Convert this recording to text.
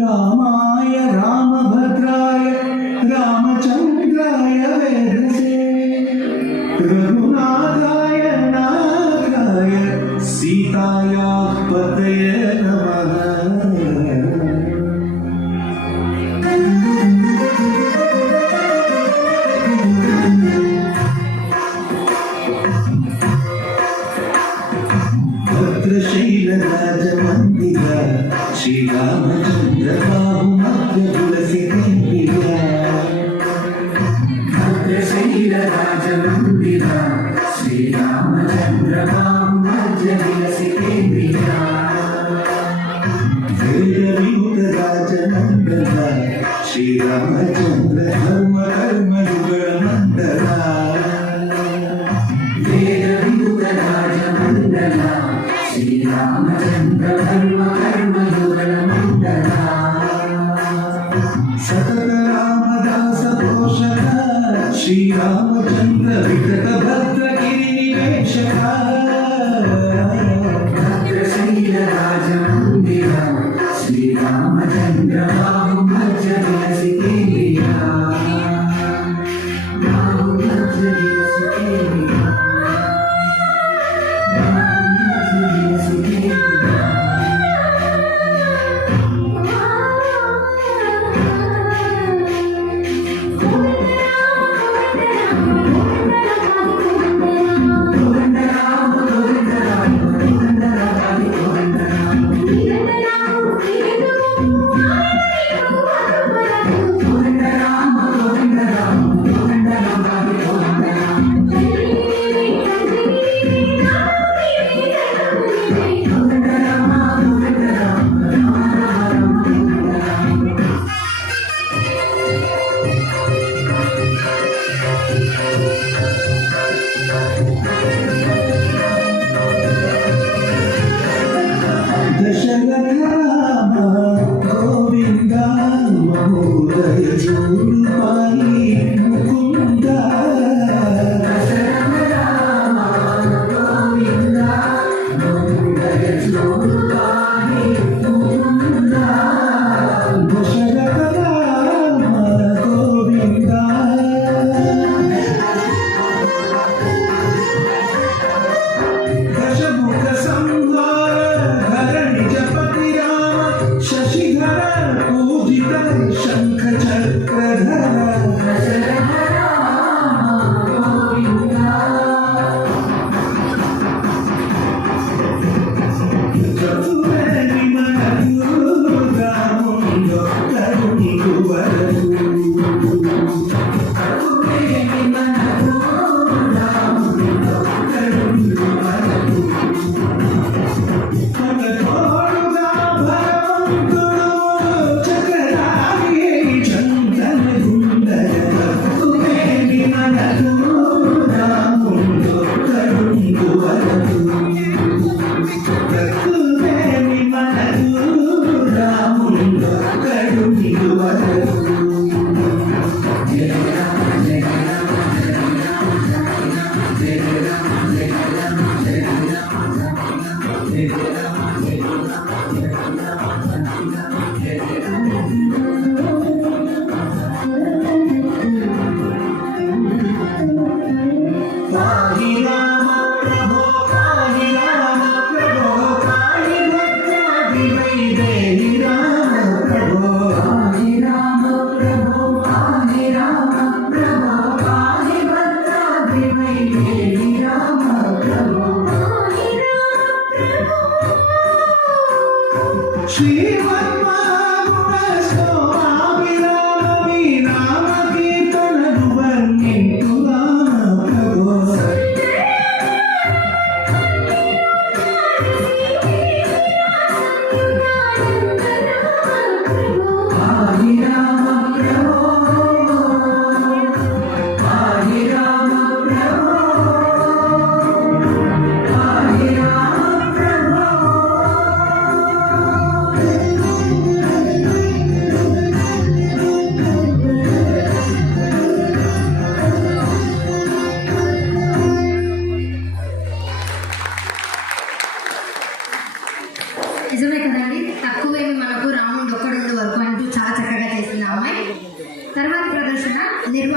रामाय रामभद्राय रामचन्द्राय वेधसे रघुनाथाय नाथाय सीतायाः पतये नमः। भद्रशैलराजमन्दिर श्रीरामचन्द्र बाहुमध्य तुलसी केन्द्रिया। भद्रशैलराजमन्दिर श्रीरामचन्द्र बाहुमध्य तुलसी केन्द्रिया। वेदवियुतराजनन्दन श्रीरामचन्द्र धर्म कर्म युगल मण्डला। वेदवियुतराजमण्डल श्रीरामचन्द्र धर्म कर्म युगल मण्डला। सतत रामदास पोषक श्रीरामचन्द्र विकट भद्र गिरिनिवेशक। भद्रशैलराजमन्दिर श्रीरामचन्द्र बाहुमध्य तुलसी केन्द्रिया। बाहुमध्य तुलसी केन्द्रिया। दशरथ राम गोविंद महोदय जूलपाई मुकुंद। दशरथ राम गोविंद महोदय जूलपाई मुकुंद। दशरथ राम गोविंद दशमुख संहार धरणि जपति राम शशिधर पूजित शंख चक्रधर। दशरथ राम गोविंद चतुरनि मनतु रामुंडो करुणि कुवरतु। करुणेनि मनतु रामुंडो करुणि कुवरतु। మన తోడుగా భగవంతుడు చక్రధారి తర్వాతి ప్రదర్శన నిర్వహణ